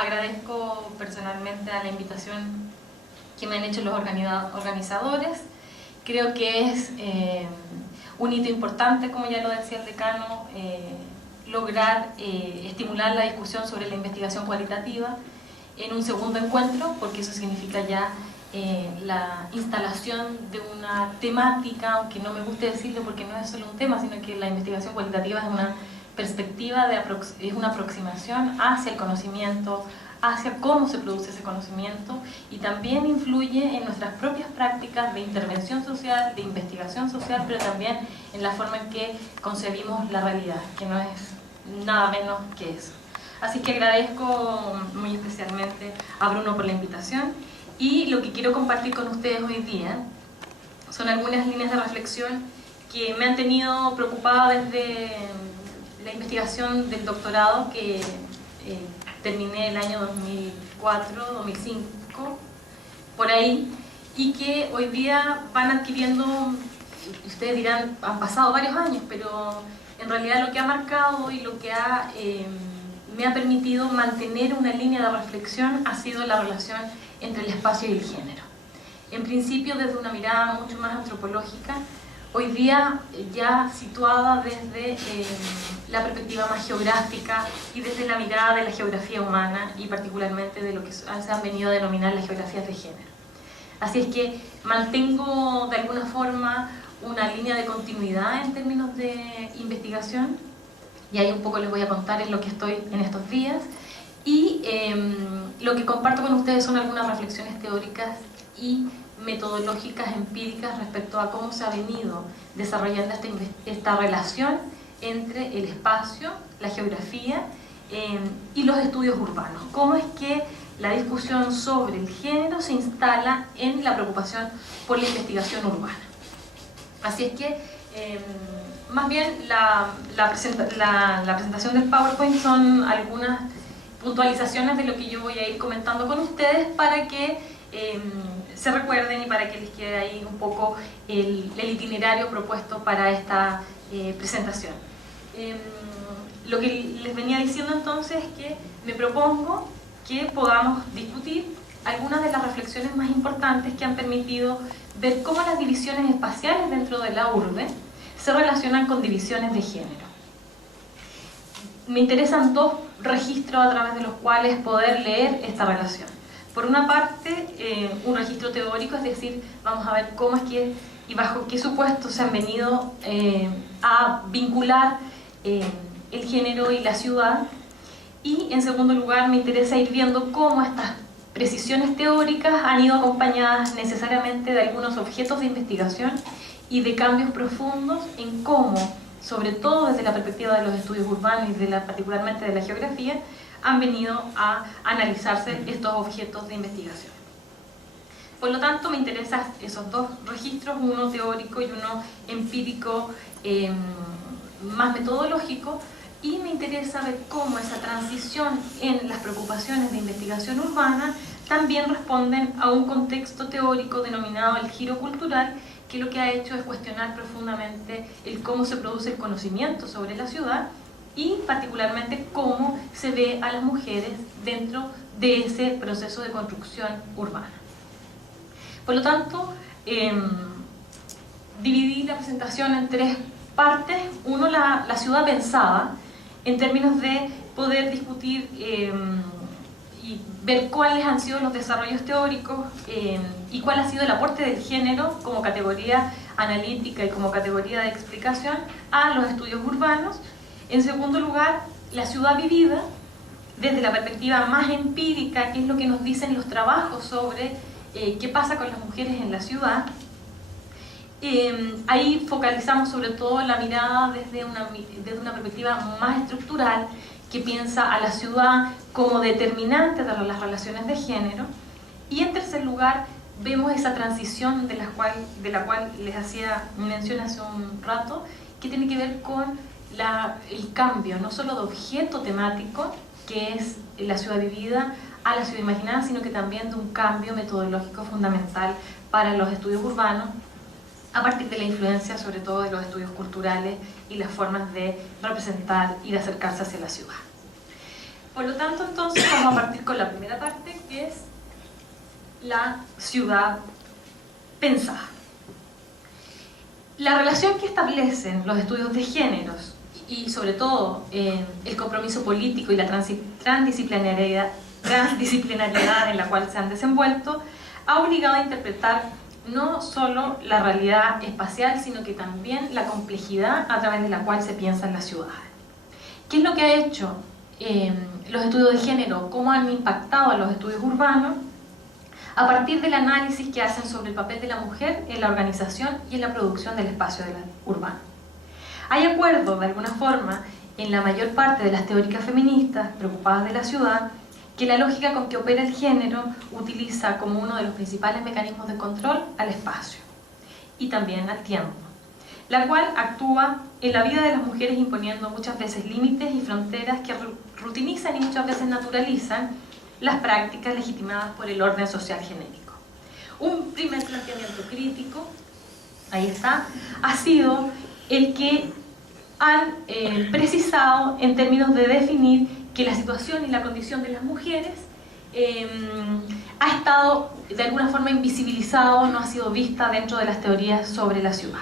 Agradezco personalmente a la invitación que me han hecho los organizadores. Creo que es un hito importante, como ya lo decía el decano, lograr estimular la discusión sobre la investigación cualitativa en un segundo encuentro, porque eso significa ya la instalación de una temática, aunque no me guste decirlo porque no es solo un tema, sino que la investigación cualitativa es una perspectiva, es una aproximación hacia el conocimiento, hacia cómo se produce ese conocimiento, y también influye en nuestras propias prácticas de intervención social, de investigación social, pero también en la forma en que concebimos la realidad, que no es nada menos que eso. Así que agradezco muy especialmente a Bruno por la invitación, y lo que quiero compartir con ustedes hoy día son algunas líneas de reflexión que me han tenido preocupada desde la investigación del doctorado que terminé el año 2004, 2005, por ahí, y que hoy día van adquiriendo, ustedes dirán, han pasado varios años, pero en realidad lo que ha marcado y lo que me ha permitido mantener una línea de reflexión ha sido la relación entre el espacio y el género. En principio desde una mirada mucho más antropológica, hoy día ya situada desde la perspectiva más geográfica y desde la mirada de la geografía humana, y particularmente de lo que se han venido a denominar las geografías de género. Así es que mantengo de alguna forma una línea de continuidad en términos de investigación, y ahí un poco les voy a contar en lo que estoy en estos días, y lo que comparto con ustedes son algunas reflexiones teóricas y metodológicas empíricas respecto a cómo se ha venido desarrollando esta relación entre el espacio, la geografía y los estudios urbanos. Cómo es que la discusión sobre el género se instala en la preocupación por la investigación urbana. Así es que más bien la presentación del PowerPoint son algunas puntualizaciones de lo que yo voy a ir comentando con ustedes para que se recuerden y para que les quede ahí un poco el itinerario propuesto para esta presentación. Lo que les venía diciendo entonces es que me propongo que podamos discutir algunas de las reflexiones más importantes que han permitido ver cómo las divisiones espaciales dentro de la urbe se relacionan con divisiones de género. Me interesan dos registros a través de los cuales poder leer esta relación. Por una parte, un registro teórico, es decir, vamos a ver cómo es que y bajo qué supuestos se han venido a vincular el género y la ciudad. Y en segundo lugar, me interesa ir viendo cómo estas precisiones teóricas han ido acompañadas necesariamente de algunos objetos de investigación y de cambios profundos en cómo, sobre todo desde la perspectiva de los estudios urbanos y particularmente de la geografía, han venido a analizarse estos objetos de investigación. Por lo tanto, me interesan esos dos registros, uno teórico y uno empírico, más metodológico, y me interesa ver cómo esa transición en las preocupaciones de investigación urbana también responden a un contexto teórico denominado el giro cultural, que lo que ha hecho es cuestionar profundamente el cómo se produce el conocimiento sobre la ciudad y particularmente cómo se ve a las mujeres dentro de ese proceso de construcción urbana. Por lo tanto, dividí la presentación en tres partes. Uno, la ciudad pensada, en términos de poder discutir y ver cuáles han sido los desarrollos teóricos y cuál ha sido el aporte del género como categoría analítica y como categoría de explicación a los estudios urbanos. En segundo lugar, la ciudad vivida, desde la perspectiva más empírica, que es lo que nos dicen los trabajos sobre qué pasa con las mujeres en la ciudad. Ahí focalizamos sobre todo la mirada desde una perspectiva más estructural, que piensa a la ciudad como determinante de las relaciones de género. Y en tercer lugar, vemos esa transición de la cual les hacía mención hace un rato, que tiene que ver con el cambio, no solo de objeto temático, que es la ciudad vivida, a la ciudad imaginada, sino que también de un cambio metodológico fundamental para los estudios urbanos, a partir de la influencia sobre todo de los estudios culturales y las formas de representar y de acercarse hacia la ciudad. Por lo tanto, entonces, vamos a partir con la primera parte, que es la ciudad pensada. La relación que establecen los estudios de géneros y sobre todo el compromiso político y la transdisciplinariedad en la cual se han desenvuelto ha obligado a interpretar no solo la realidad espacial, sino que también la complejidad a través de la cual se piensa en la ciudad. ¿Qué es lo que ha hecho los estudios de género? ¿Cómo han impactado a los estudios urbanos? A partir del análisis que hacen sobre el papel de la mujer en la organización y en la producción del espacio urbano. Hay acuerdo, de alguna forma, en la mayor parte de las teóricas feministas preocupadas de la ciudad, que la lógica con que opera el género utiliza como uno de los principales mecanismos de control al espacio y también al tiempo, la cual actúa en la vida de las mujeres imponiendo muchas veces límites y fronteras que rutinizan y muchas veces naturalizan las prácticas legitimadas por el orden social genérico. Un primer planteamiento crítico, ahí está, ha sido el que han precisado en términos de definir que la situación y la condición de las mujeres ha estado de alguna forma invisibilizado, no ha sido vista dentro de las teorías sobre la ciudad.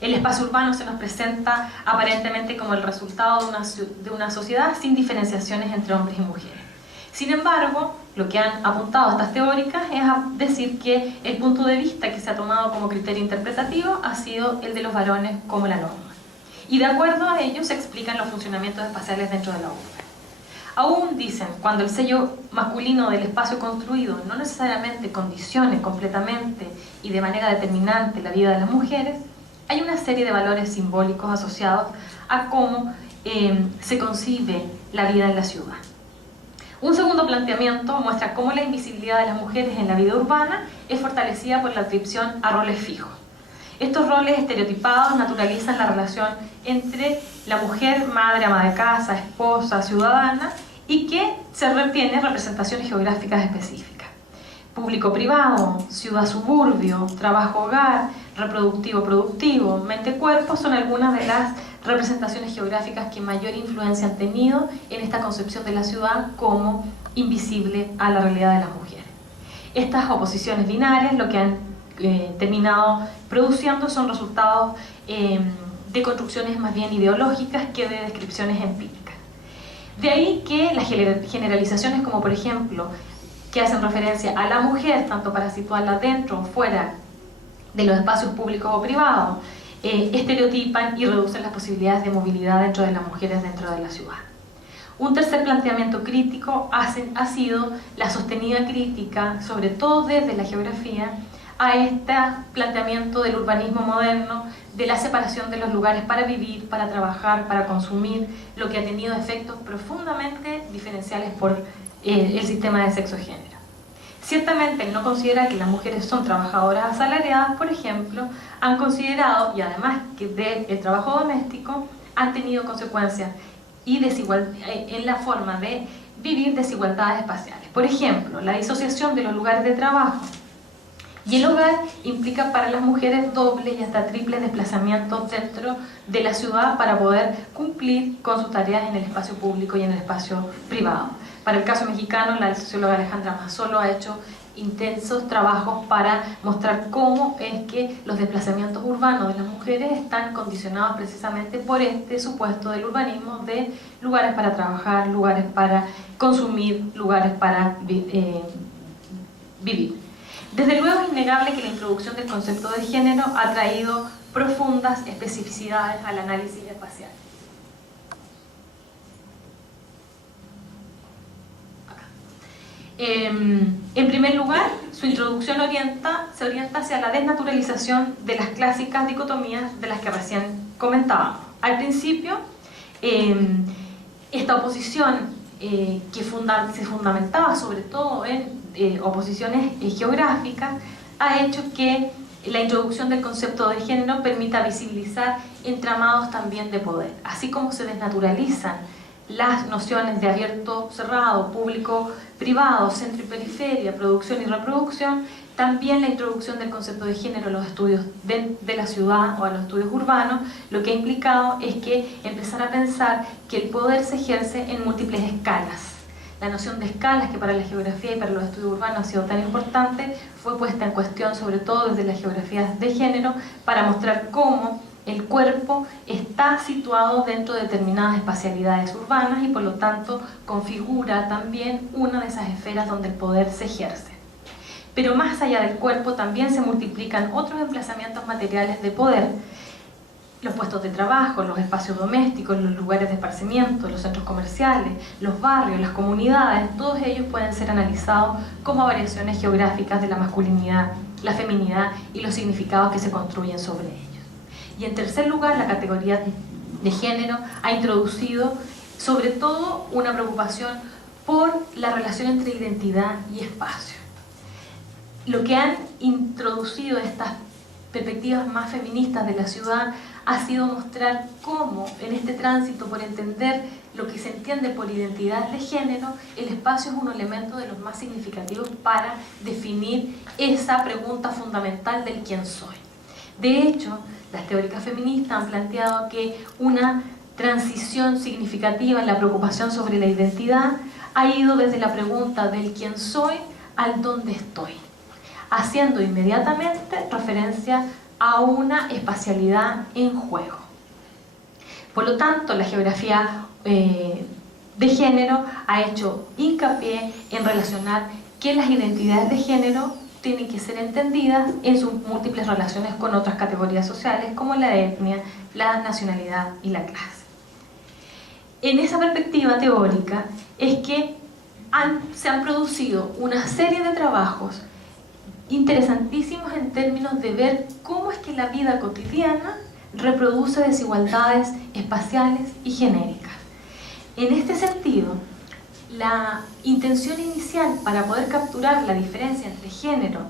El espacio urbano se nos presenta aparentemente como el resultado de una sociedad sin diferenciaciones entre hombres y mujeres. Sin embargo, lo que han apuntado estas teóricas es a decir que el punto de vista que se ha tomado como criterio interpretativo ha sido el de los varones como la norma. Y de acuerdo a ello se explican los funcionamientos espaciales dentro de la urbe. Aún dicen, cuando el sello masculino del espacio construido no necesariamente condicione completamente y de manera determinante la vida de las mujeres, hay una serie de valores simbólicos asociados a cómo se concibe la vida en la ciudad. Un segundo planteamiento muestra cómo la invisibilidad de las mujeres en la vida urbana es fortalecida por la adscripción a roles fijos. Estos roles estereotipados naturalizan la relación entre la mujer, madre, ama de casa, esposa, ciudadana, y que se retiene representaciones geográficas específicas. Público-privado, ciudad-suburbio, trabajo-hogar, reproductivo-productivo, mente-cuerpo son algunas de las representaciones geográficas que mayor influencia han tenido en esta concepción de la ciudad como invisible a la realidad de las mujeres. Estas oposiciones binarias lo que han terminado produciendo son resultados de construcciones más bien ideológicas que de descripciones empíricas. De ahí que las generalizaciones como por ejemplo que hacen referencia a la mujer, tanto para situarla dentro o fuera de los espacios públicos o privados, estereotipan y reducen las posibilidades de movilidad dentro de las mujeres dentro de la ciudad. Un tercer planteamiento crítico ha sido la sostenida crítica, sobre todo desde la geografía, a este planteamiento del urbanismo moderno, de la separación de los lugares para vivir, para trabajar, para consumir, lo que ha tenido efectos profundamente diferenciales por el sistema de sexo-género. Ciertamente, el no considerar que las mujeres son trabajadoras asalariadas, por ejemplo, han considerado, y además que del trabajo doméstico, han tenido consecuencias y en la forma de vivir desigualdades espaciales. Por ejemplo, la disociación de los lugares de trabajo y el hogar implica para las mujeres dobles y hasta triples desplazamientos dentro de la ciudad para poder cumplir con sus tareas en el espacio público y en el espacio privado. Para el caso mexicano, la socióloga Alejandra Mazzolo ha hecho intensos trabajos para mostrar cómo es que los desplazamientos urbanos de las mujeres están condicionados precisamente por este supuesto del urbanismo de lugares para trabajar, lugares para consumir, lugares para vivir. Desde luego es innegable que la introducción del concepto de género ha traído profundas especificidades al análisis espacial. En primer lugar, su introducción se orienta hacia la desnaturalización de las clásicas dicotomías de las que recién comentábamos. Al principio, esta oposición se fundamentaba sobre todo en oposiciones geográficas, ha hecho que la introducción del concepto de género permita visibilizar entramados también de poder, así como se desnaturalizan las nociones de abierto, cerrado, público, privado, centro y periferia, producción y reproducción. También la introducción del concepto de género a los estudios de la ciudad o a los estudios urbanos, lo que ha implicado es que empezar a pensar que el poder se ejerce en múltiples escalas La noción de escalas, que para la geografía y para los estudios urbanos ha sido tan importante, fue puesta en cuestión sobre todo desde las geografías de género para mostrar cómo el cuerpo está situado dentro de determinadas espacialidades urbanas y por lo tanto configura también una de esas esferas donde el poder se ejerce. Pero más allá del cuerpo también se multiplican otros emplazamientos materiales de poder. Los puestos de trabajo, los espacios domésticos, los lugares de esparcimiento, los centros comerciales, los barrios, las comunidades, todos ellos pueden ser analizados como variaciones geográficas de la masculinidad, la feminidad y los significados que se construyen sobre ellos. Y en tercer lugar, la categoría de género ha introducido sobre todo una preocupación por la relación entre identidad y espacio. Lo que han introducido estas perspectivas más feministas de la ciudad ha sido mostrar cómo en este tránsito por entender lo que se entiende por identidad de género, el espacio es un elemento de los más significativos para definir esa pregunta fundamental del quién soy. De hecho, las teóricas feministas han planteado que una transición significativa en la preocupación sobre la identidad ha ido desde la pregunta del quién soy al dónde estoy, haciendo inmediatamente referencia a una espacialidad en juego. Por lo tanto, la geografía de género ha hecho hincapié en relacionar que las identidades de género tienen que ser entendidas en sus múltiples relaciones con otras categorías sociales como la etnia, la nacionalidad y la clase. En esa perspectiva teórica es que se han producido una serie de trabajos interesantísimos en términos de ver cómo es que la vida cotidiana reproduce desigualdades espaciales y genéricas. En este sentido, la intención inicial para poder capturar la diferencia entre género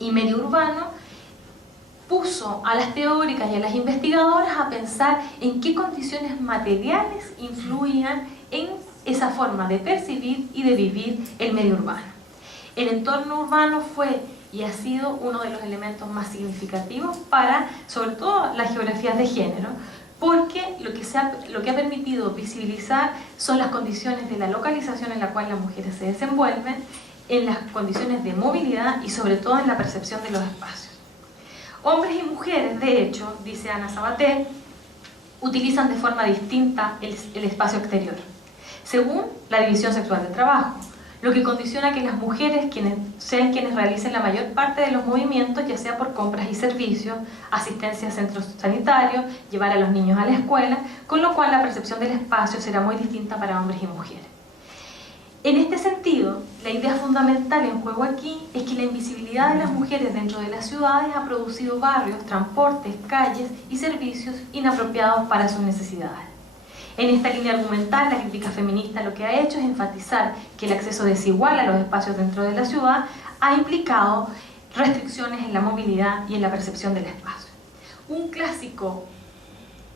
y medio urbano puso a las teóricas y a las investigadoras a pensar en qué condiciones materiales influían en esa forma de percibir y de vivir el medio urbano. El entorno urbano fue y ha sido uno de los elementos más significativos para, sobre todo, las geografías de género, porque lo que ha permitido visibilizar son las condiciones de la localización en la cual las mujeres se desenvuelven, en las condiciones de movilidad y sobre todo en la percepción de los espacios. Hombres y mujeres, de hecho, dice Ana Sabater, utilizan de forma distinta el espacio exterior, según la división sexual del trabajo, lo que condiciona que las mujeres sean quienes realicen la mayor parte de los movimientos, ya sea por compras y servicios, asistencia a centros sanitarios, llevar a los niños a la escuela, con lo cual la percepción del espacio será muy distinta para hombres y mujeres. En este sentido, la idea fundamental en juego aquí es que la invisibilidad de las mujeres dentro de las ciudades ha producido barrios, transportes, calles y servicios inapropiados para sus necesidades. En esta línea argumental, la crítica feminista lo que ha hecho es enfatizar que el acceso desigual a los espacios dentro de la ciudad ha implicado restricciones en la movilidad y en la percepción del espacio. Un clásico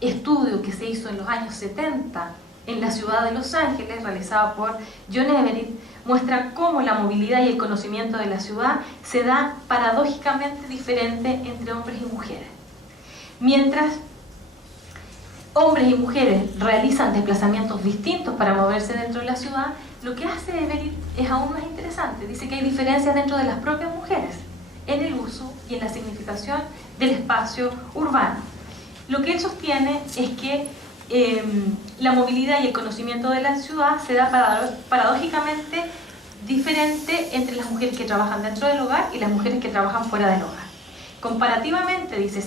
estudio que se hizo en los años 70 en la ciudad de Los Ángeles, realizado por John Everett, muestra cómo la movilidad y el conocimiento de la ciudad se da paradójicamente diferente entre hombres y mujeres. Mientras hombres y mujeres realizan desplazamientos distintos para moverse dentro de la ciudad, lo que hace Everett es aún más interesante. Dice que hay diferencias dentro de las propias mujeres en el uso y en la significación del espacio urbano. Lo que él sostiene es que la movilidad y el conocimiento de la ciudad se da paradójicamente diferente entre las mujeres que trabajan dentro del hogar y las mujeres que trabajan fuera del hogar. Comparativamente, dice,